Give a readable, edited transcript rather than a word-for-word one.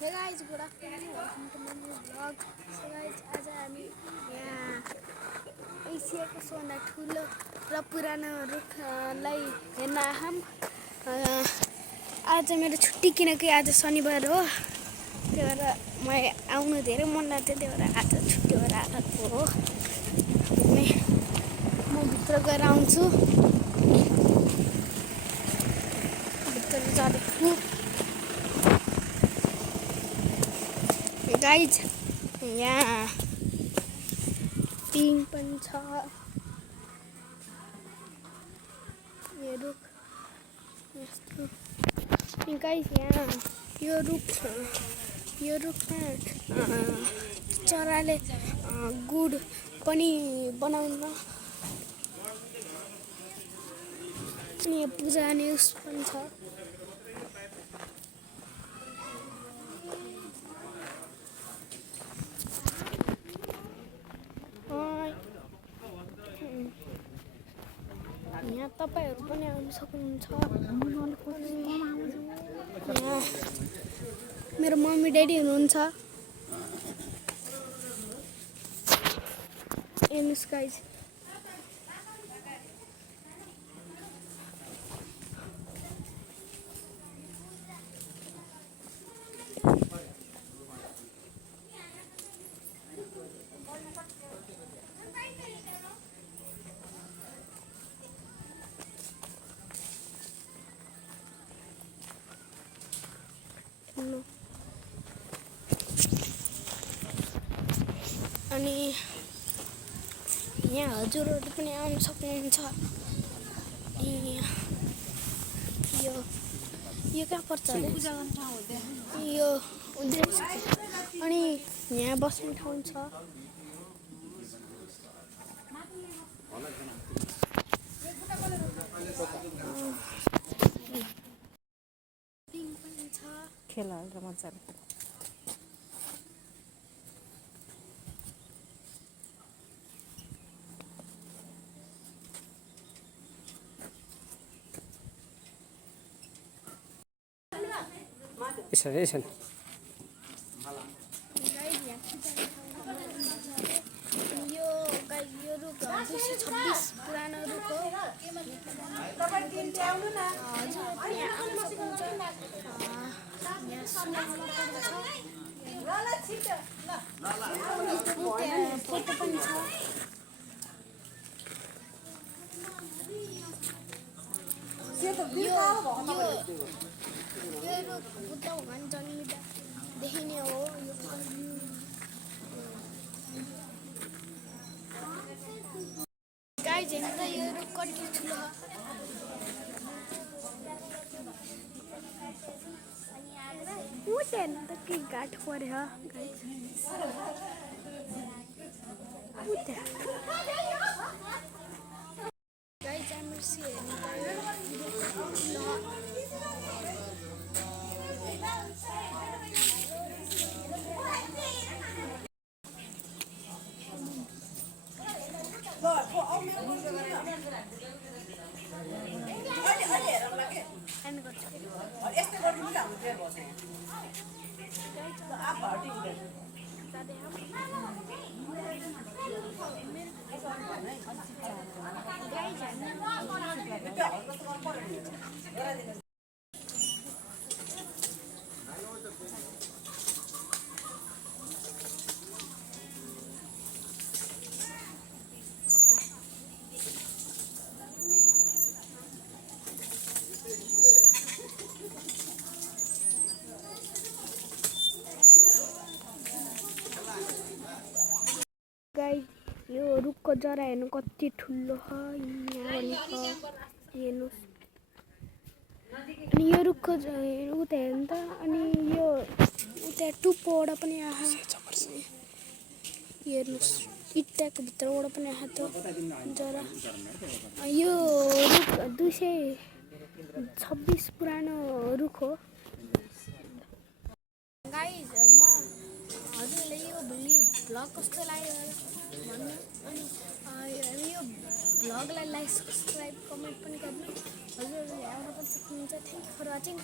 Hey guys, good afternoon. Welcome to my new vlog. So guys, आज हामी यहाँ एसियाको सबभन्दा ठुलो र पुरानो रुखलाई हेर्न आयौँ। आज मेरो छुट्टी किनकि आज शनिबार हो। त्यही भएर म आउनु धेरै मन लाग्थ्यो, त्यही भएर आज छुट्टी भएर आएको हो। म भित्र गएर आउँछु। भित्र जाँदैछु। गाइज यहाँ पिङ पनि छ। यो रुख यस्तो गाइज यहाँ यो रुखमा चराले गुड पनि बनाउन अनि पूजा गर्ने उस पनि छ। यहाँ तपाईहरु पनि आउन सक्नुहुन्छ। मेरो मम्मी ड्याडी हुनुहुन्छ। एनिस गाइज अनि यहाँ हजुरहरु पनि आउन सक्नुहुन्छ। यो कहाँ पर्छ अरे? यो उद्देश्य अनि यहाँ बस्ने ठाउँ छ। खेला मजा Isa. यो रुख 226 पुरानो रुख हो। फोटो पनि छ। यो रुख बुद्ध भगवान जन्मिँदा देखिने हो। गाइज हेर्नु यो रुख कति ठुलो हो। हेर्नु त के गाठ पर्यो गाइज हाम्रो सी हेर्नु गाइज यो रुखको जरा हेर्नु कति ठुलो छ। हेर्नुहोस् अनि यो रुखको उता हेर्नु त। अनि यो उता टुप्पोबाट पनि आएको हेर्नुहोस्। इट्टाको भित्रबाट पनि आएको जरा। यो रुख 226 पुरानो रुख हो। गाइज म हजुरले यो भ्लग कस्तो लाग्यो भन्नु। अनि यो भ्लगलाई लाइक सब्सक्राइब कमेन्ट पनि गर्नु। हजुरहरूले आउन पनि सक्नुहुन्छ। Thank you for watching.